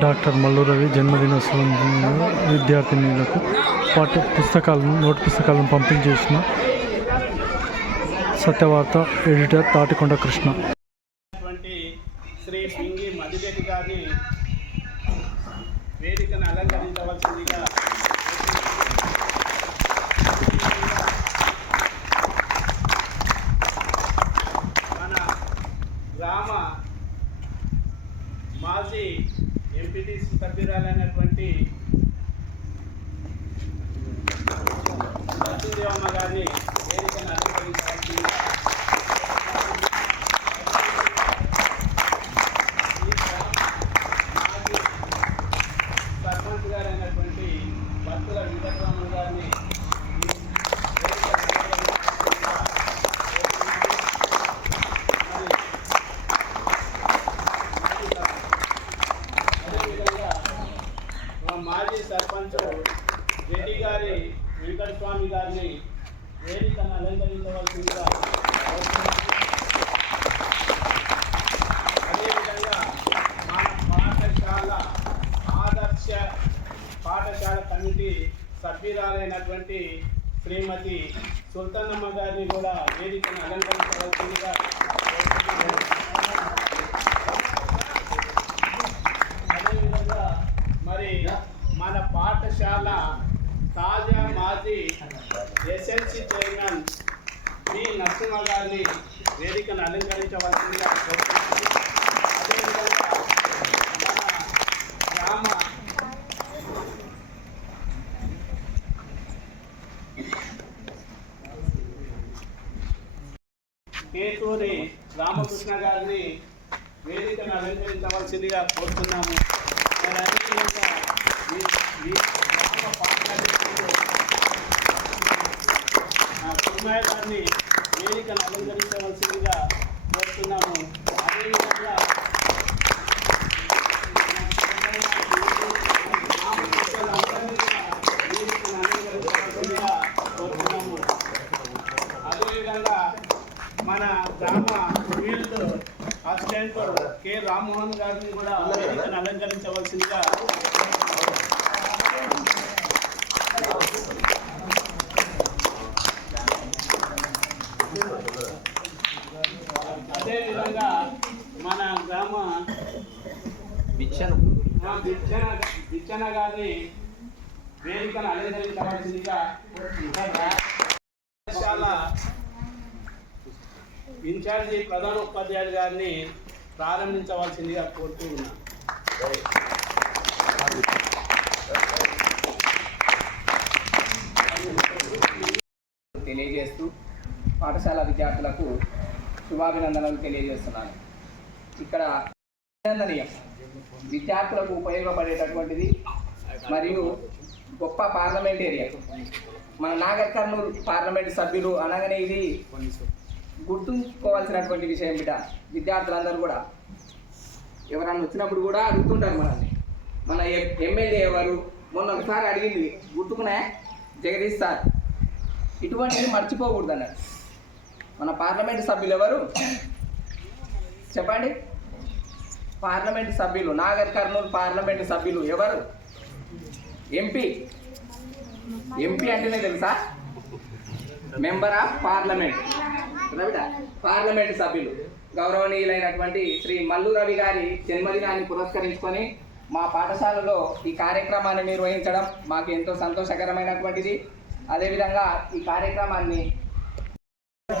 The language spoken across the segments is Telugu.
డాక్టర్ మల్లు రవి జన్మదినోత్సవం విద్యార్థినులకు పాఠ్య పుస్తకాలను నోట్ పుస్తకాలను పంపిణీ చేసిన సత్యవార్త ఎడిటర్ తాటికొండ కృష్ణ శ్రీ పింగి మధురెడ్డి గారిని వేదికను అలంకరించవలసిందిగా మన గ్రామ మాజీ ఎంపీటీ సభ్యురాలైనటువంటి సత్యదేవమ్మ గారిని వేదికను అలంకరించవలసిందిగా మాజీ సర్పంచ్ గారు అయినటువంటి భక్తుల వెంకటరామన్ గారిని అదేవిధంగా మా మాజీ సర్పంచ్ రెడ్డి గారి వెంకటస్వామి గారిని వేదికను అలంకరించవలసిందిగా కోరుతున్నాను. అదేవిధంగా మన పాఠశాల ఆదర్శ పాఠశాల కమిటీ ఉన్నటువంటి శ్రీమతి సుల్తానమ్మ గారిని కూడా వేదికను అలంకరించవలసిందిగా అదేవిధంగా మరి మన పాఠశాల తాజా మాజీ ఎస్ఎల్సి చైర్మన్ బి నరసింహ గారిని వేదికను అలంకరించవలసిందిగా కోరుతున్నాను. అదేవిధంగా మన గ్రామ కేతూరి రామకృష్ణ గారిని వేదికను అలంకరించవలసిందిగా కోరుతున్నాము. మరి గారిని వేదికను అలంకరించవలసిందిగా కోరుతున్నాము అదేవిధంగా వేదికను అలంకరించవలసిందిగా కోరుతున్నాము అదేవిధంగా మన గ్రామ ఫీల్డ్ అసిస్టెంట్ కె రామ్మోహన్ గారిని కూడా వేదికను అలంకరించవలసిందిగా అదేవిధంగా మన గ్రామ ఆ బిచ్చన బిచ్చన గారిని వేదికను అలంకరించవలసిందిగా పాఠశాల ఇన్ఛార్జి ప్రధాన ఉపాధ్యాయులు గారిని ప్రారంభించవలసిందిగా కోరుతూ ఉన్నాను తెలియజేస్తూ పాఠశాల విద్యార్థులకు శుభాభినందనలు తెలియజేస్తున్నాను. ఇక్కడ అభినందనీయం. విద్యార్థులకు ఉపయోగపడేటటువంటిది మరియు గొప్ప పార్లమెంటేరియన్ మన నాగర్ కర్నూలు పార్లమెంట్ సభ్యులు అనగానే ఇది గుర్తుంచుకోవాల్సినటువంటి విషయం బిడ్డ. విద్యార్థులందరూ కూడా ఎవరన్నా వచ్చినప్పుడు కూడా అడుగుతుంటారు మనల్ని. మన ఎమ్మెల్యే ఎవరు? మొన్న ఒకసారి అడిగింది గుర్తుకునే? జగదీష్ సార్. ఇటువంటివి మర్చిపోకూడదు అన్నారు మన పార్లమెంట్ సభ్యులు ఎవరు? చెప్పండి. పార్లమెంట్ సభ్యులు నాగర్ కర్నూలు పార్లమెంట్ సభ్యులు ఎవరు? ఎంపీ? ఎంపీ అంటేనే తెలుసా? మెంబర్? ఆఫ్ పార్లమెంట్ పార్లమెంట్ సభ్యులు. గౌరవనీయులైనటువంటి శ్రీ మల్లు రవి గారి జన్మదినాన్ని పురస్కరించుకొని మా పాఠశాలలో ఈ కార్యక్రమాన్ని నిర్వహించడం మాకు ఎంతో సంతోషకరమైనటువంటిది. అదేవిధంగా ఈ కార్యక్రమాన్ని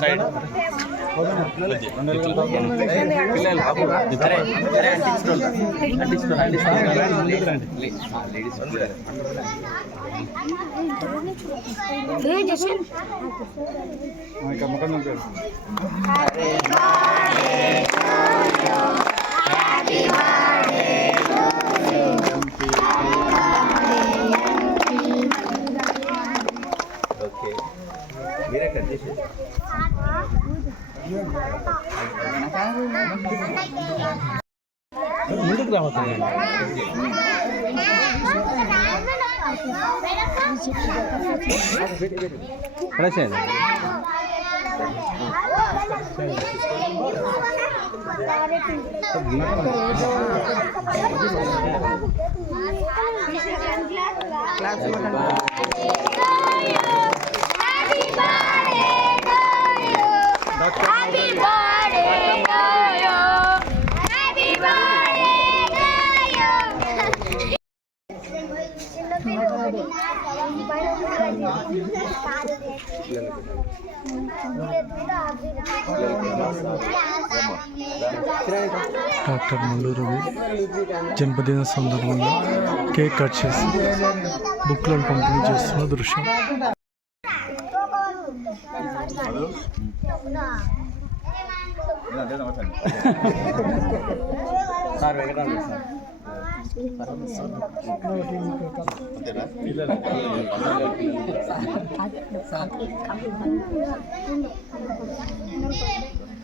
సైడ్ అంటే మళ్ళీ సైడ్ ముందుకు రావద్దు Happy డాక్టర్ మల్లు రవి జన్మదిన సందర్భంగా కేక్ కట్ చేసి బుక్లను పంపిణీ చేస్తున్న దృశ్యం. సార్ వెంకటరామ సార్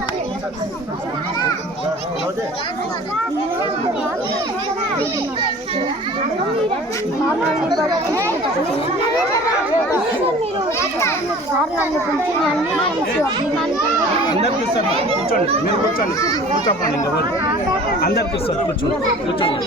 పెట్టినాం అందరికి ఇస్తారు కూర్చోండి. మీరు కూర్చోండి. కూర్చోపండి ఇంకా అందరికి ఇస్తారు కూర్చోండి. కూర్చోండి.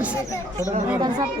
Terima kasih.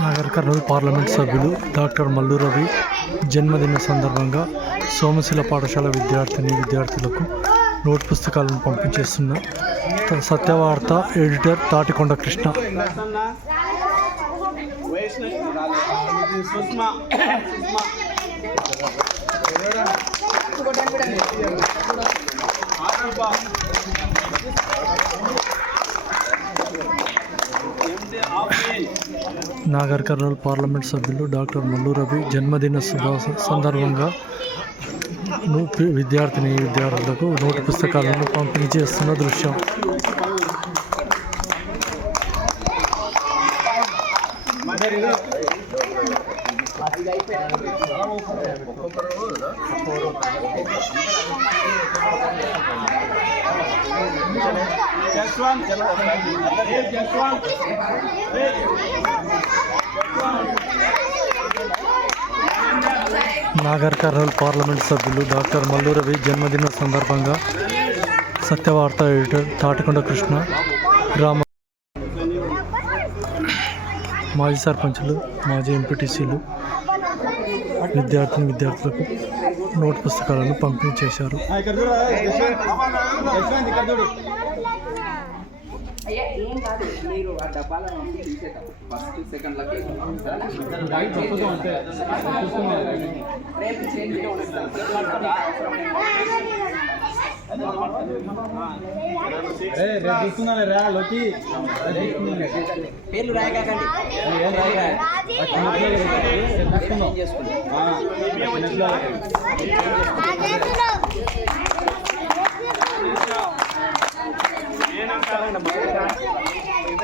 Nagar Kurnool parliament సభ్యులు డాక్టర్ మల్లు రవి. జన్మదిన సందర్భంగా సోమశిల పాఠశాల విద్యార్థిని విద్యార్థులకు నోట్ పుస్తకాలను పంపించేస్తున్న సత్యవార్త ఎడిటర్ తాటికొండ కృష్ణ. సుష్మా నాగర్ కర్నూలు పార్లమెంట్ సభ్యులు డాక్టర్ మల్లు రవి జన్మదిన శుభ సందర్భంగా విద్యార్థిని విద్యార్థులకు నోటు పుస్తకాలను పంపిణీ చేస్తున్న దృశ్యం. జస్వంత్ ఏ నాగర్ కర్నూల్ పార్లమెంట్ సభ్యులు డాక్టర్ మల్లూరవి జన్మదిన సందర్భంగా సత్యవార్త ఎడిటర్ తాటికొండ కృష్ణ గ్రామ మాజీ సర్పంచులు మాజీ ఎంపీటీసీలు విద్యార్థిని విద్యార్థులకు నోట్ పుస్తకాలను పంపిణీ చేశారు. అయ్యా ఏం కాదు మీరు ఆ డబ్బాలను తీసేద్దాం ఫస్ట్ సెకండ్ లకి రేపు చేంజ్ పేర్లు రాయకండి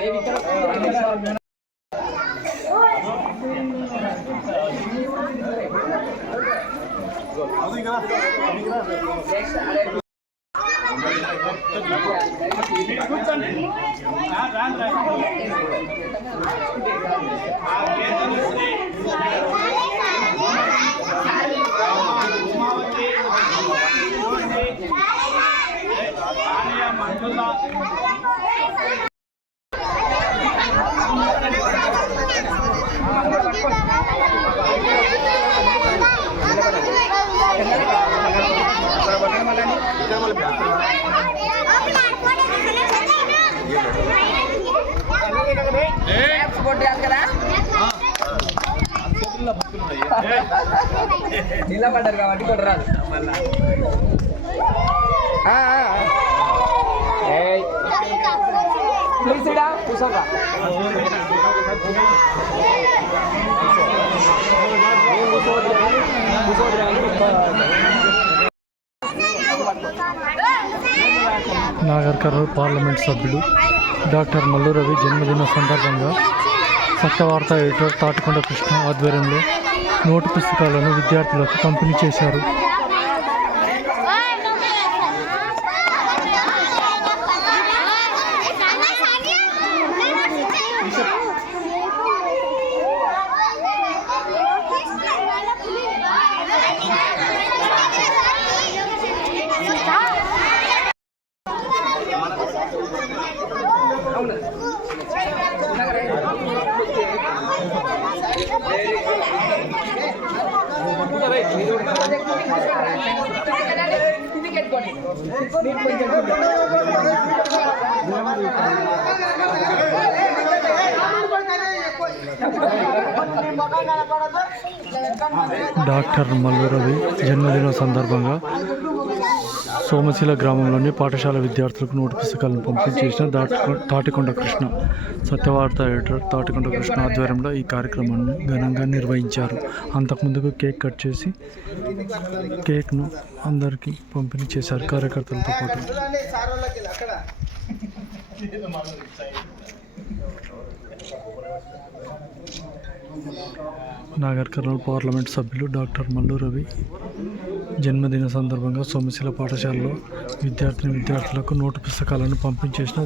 కదా నిలబడ్డారు కాబట్టి కొట్టరాదు ప్లీజ్డా ఆ, ఆ, ఆ. నాగర్ కర్నూలు పార్లమెంట్ సభ్యులు డాక్టర్ మల్లు రవి జన్మదిన సందర్భంగా సత్యవార్త ఎడిటర్ తాటికొండ కృష్ణ ఆధ్వర్యంలో నోటు పుస్తకాలను విద్యార్థులకు పంపిణీ చేశారు. డాక్టర్ మల్లు రవి జన్మదిన సందర్భంగా సోమశిల గ్రామంలోని పాఠశాల విద్యార్థులకు నోటు పుస్తకాలను పంపిణీ చేసిన తాటికొండ కృష్ణ. సత్యవార్త ఎడిటర్ తాటికొండ కృష్ణ ఆధ్వర్యంలో ఈ కార్యక్రమాన్ని ఘనంగా నిర్వహించారు. అంతకుముందుకు కేక్ కట్ చేసి కేక్ను అందరికీ పంపిణీ చేశారు కార్యకర్తలతో పాటు. నాగర్ కర్నూలు పార్లమెంట్ సభ్యులు డాక్టర్ మల్లు రవి. జన్మదిన సందర్భంగా సోమశిల పాఠశాలలో విద్యార్థిని విద్యార్థులకు నోటు పుస్తకాలను పంపించేసిన